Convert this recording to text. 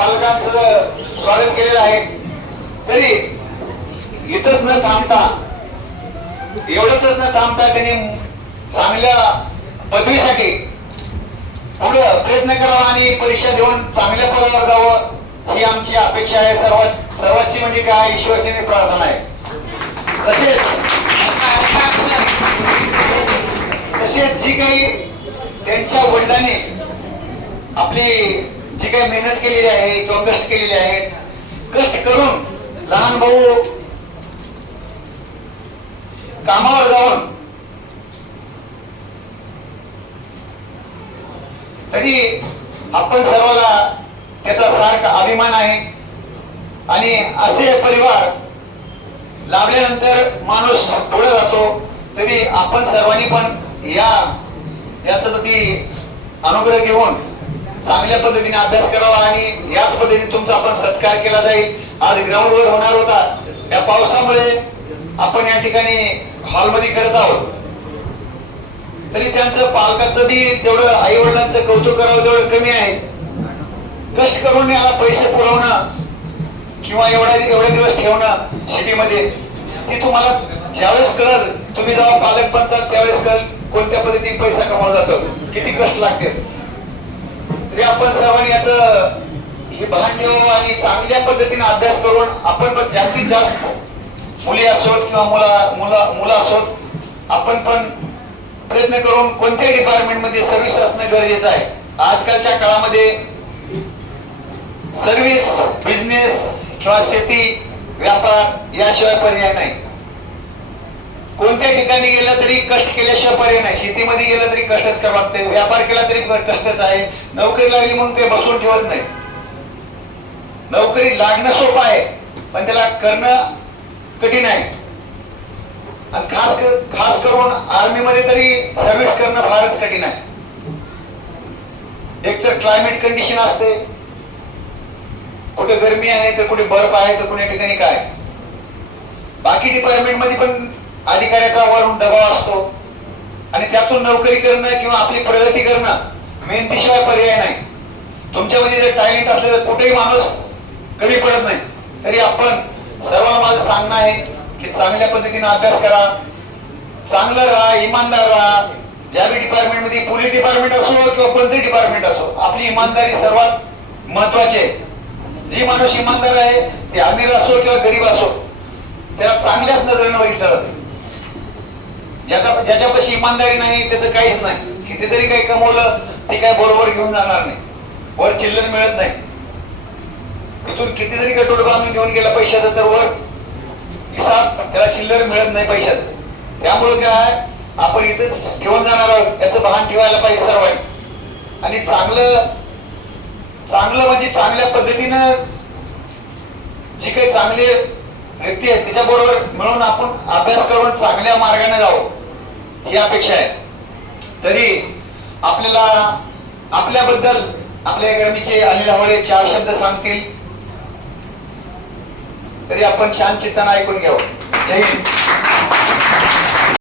पालकांचं स्वागत केलेलं आहे. तरी इथंच न थांबता एवढंच न थांबता त्यांनी चांगल्या पदवीसाठी पुढे प्रयत्न करावा आणि परीक्षा देऊन चांगल्या पदावर जावं ही आमची अपेक्षा आहे. सर्वांची म्हणजे काय ईश्वरचरणी प्रार्थना आहे. तसेच जी काही त्यांच्या वडिलांनी आपली जी काही मेहनत केलेली आहे किंवा कष्ट केलेले आहेत, कष्ट करून लहान भाऊ कामावर जाऊन तरी आपण सर्वाला त्याचा सारखा अभिमान आहे. आणि असे परिवार लाभल्यानंतर माणूस पुढे जातो. तरी आपण सर्वांनी पण याचा अनुग्रह घेऊन चांगल्या पद्धतीने अभ्यास करावा आणि याच पद्धतीने तुमचा आपण सत्कार केला जाईल. आज ग्राउंडवर होणार होता, या पावसामुळे आपण या ठिकाणी हॉलमध्ये करत आहोत. तरी त्यांचं पालकाचं बी तेवढं आई वडिलांचं कौतुक करावं तेवढं कमी आहे. कष्ट करून याला पैसे पुरवणं किंवा एवढे दिवस ठेवणं सिटीमध्ये, ती तुम्हाला ज्यावेळेस कळल, तुम्ही जेव्हा पालक बनतात त्यावेळेस कळल कोणत्या पद्धतीने पैसा कमावला जातो, किती कष्ट लागते. तरी आपण सर्वांनी याचं हे भान ठेवावं आणि चांगल्या पद्धतीने अभ्यास करून आपण पण जास्तीत जास्त मुली असोत किंवा मुलं असोत, आपण पण प्रयत्न करून कोणत्याही डिपार्टमेंट मध्ये सर्व्हिस असणं गरजेचं आहे. आजकालच्या काळामध्ये सर्व्हिस, बिझनेस किंवा शेती, व्यापार याशिवाय पर्याय नाही. कोणत्या ठिकाणी गेलं तरी कष्ट केल्याशिवाय पर्याय नाही. शेतीमध्ये गेलं तरी कष्टच करावं लागते, व्यापार केला तरी कष्टच आहे. नोकरी लागली म्हणून काही बसून ठेवत नाही. नोकरी लागणं सोपं आहे पण त्याला करणं कठीण आहे. आणि खास करून आर्मी मध्ये तरी सर्व्हिस करणं फारच कठीण आहे. एक तर क्लायमेट कंडिशन असते, कुठे गरमी आहे तर कुठे बर्फ आहे तर कुठे ठिकाणी काय. बाकी डिपार्टमेंट मध्ये पण अधिकाऱ्याचा वरून दबाव असतो आणि त्यातून नोकरी करणं किंवा आपली प्रगती करणं मेहनतीशिवाय पर्याय नाही. तुमच्यामध्ये जर टॅलेंट असलं तर कुठेही माणूस कमी पडत नाही. तरी आपण सर्वांना माझं सांगणं आहे की चांगल्या पद्धतीने अभ्यास करा, चांगलं राहा, इमानदार राहा. ज्यावेळी डिपार्टमेंट मध्ये, पोलीस डिपार्टमेंट असो किंवा कोणतेही डिपार्टमेंट असो, आपली इमानदारी सर्वात महत्वाची आहे. जी माणूस इमानदार आहे ते अमीर असो किंवा गरीब असो, त्याला चांगल्याच नजरेनं बघितलं जातं. ज्याच्यापाशी इमानदारी नाही त्याचं काहीच नाही. कितीतरी काही कमवलं ते काय बरोबर घेऊन जाणार नाही, वर चिल्लर मिळत नाही. इथून कितीतरी गटोड बांधून घेऊन गेला पैशाचा तर वर हिसाब त्याला चिल्लर मिळत नाही पैशाचं. त्यामुळे काय आपण इथेच घेऊन जाणार आहोत याचं भान ठेवायला पाहिजे सर्वांनी. आणि चांगलं म्हणजे चांगल्या पद्धतीनं जी काही चांगले व्यक्ती आहेत त्याच्याबरोबर मिळून आपण अभ्यास करून चांगल्या मार्गाने जावं ही अपेक्षा आहे. तरी आपल्याला आपल्याबद्दल आपल्या अकॅडमीचे अनिल हावळे 4 शब्द सांगतील, तरी आपण शांत चित्ताने ऐकून घ्यावं. जय हिंद.